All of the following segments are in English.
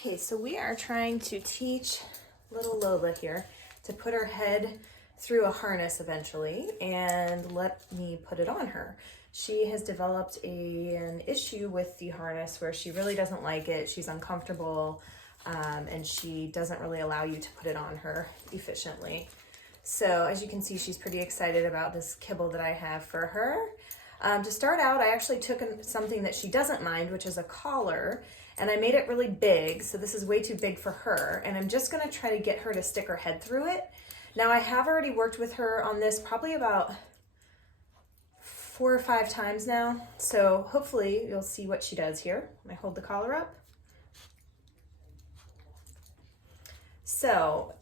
Okay, so we are trying to teach little Lola here to put her head through a harness eventually and let me put it on her. She has developed an issue with the harness where she really doesn't like it. She's uncomfortable and she doesn't really allow you to put it on her efficiently. So as you can see, she's pretty excited about this kibble that I have for her. To start out, I actually took something that she doesn't mind, which is a collar, and I made it really big. So this is way too big for her. And I'm just gonna try to get her to stick her head through it. Now I have already worked with her on this probably about 4 or 5 times now. So hopefully you'll see what she does here. I hold the collar up. So,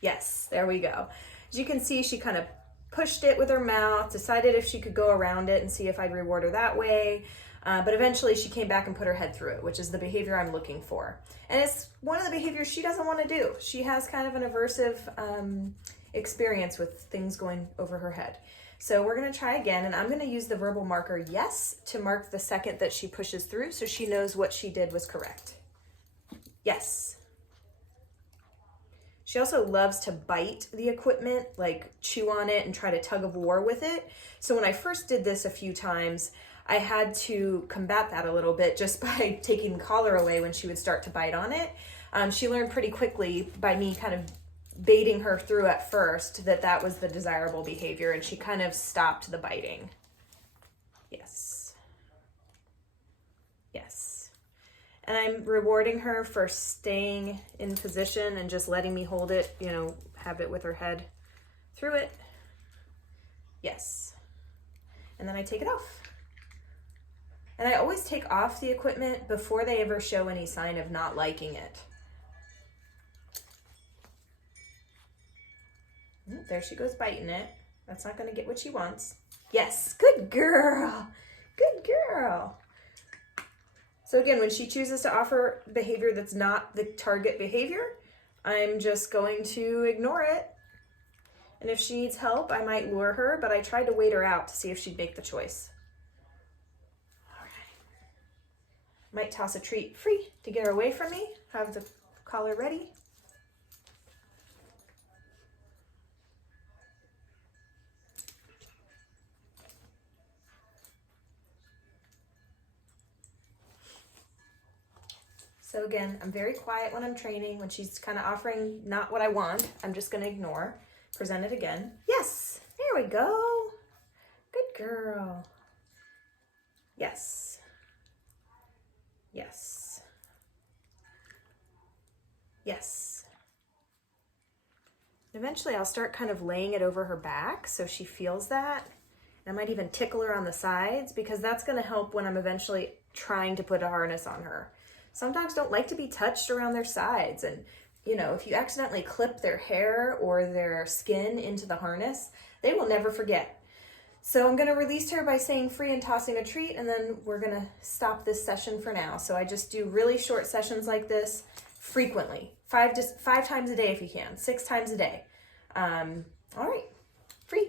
yes, there we go. As you can see, she kind of pushed it with her mouth, decided if she could go around it and see if I'd reward her that way. But eventually she came back and put her head through it, which is the behavior I'm looking for. And it's one of the behaviors she doesn't want to do. She has kind of an aversive experience with things going over her head. So we're going to try again, and I'm going to use the verbal marker yes to mark the second that she pushes through so she knows what she did was correct. Yes. She also loves to bite the equipment, like chew on it and try to tug of war with it. So when I first did this a few times, I had to combat that a little bit just by taking the collar away when she would start to bite on it. She learned pretty quickly by me kind of baiting her through at first that that was the desirable behavior, and she kind of stopped the biting. Yes. Yes. And I'm rewarding her for staying in position and just letting me hold it, you know, have it with her head through it. Yes. And then I take it off. And I always take off the equipment before they ever show any sign of not liking it. There she goes biting it. That's not going to get what she wants. Yes, good girl. Good girl. So again, when she chooses to offer behavior that's not the target behavior, I'm just going to ignore it. And if she needs help, I might lure her, but I tried to wait her out to see if she'd make the choice. All right. Might toss a treat free to get her away from me. Have the collar ready. So again, I'm very quiet when I'm training. When she's kind of offering not what I want, I'm just going to ignore. Present it again. Yes, there we go. Good girl. Yes. Yes. Yes. Eventually I'll start kind of laying it over her back so she feels that. And I might even tickle her on the sides because that's going to help when I'm eventually trying to put a harness on her. Some dogs don't like to be touched around their sides, and you know, if you accidentally clip their hair or their skin into the harness, they will never forget. So I'm going to release her by saying free and tossing a treat, and then we're going to stop this session for now. So I just do really short sessions like this frequently, 5 times a day if you can, 6 times a day. All right, free.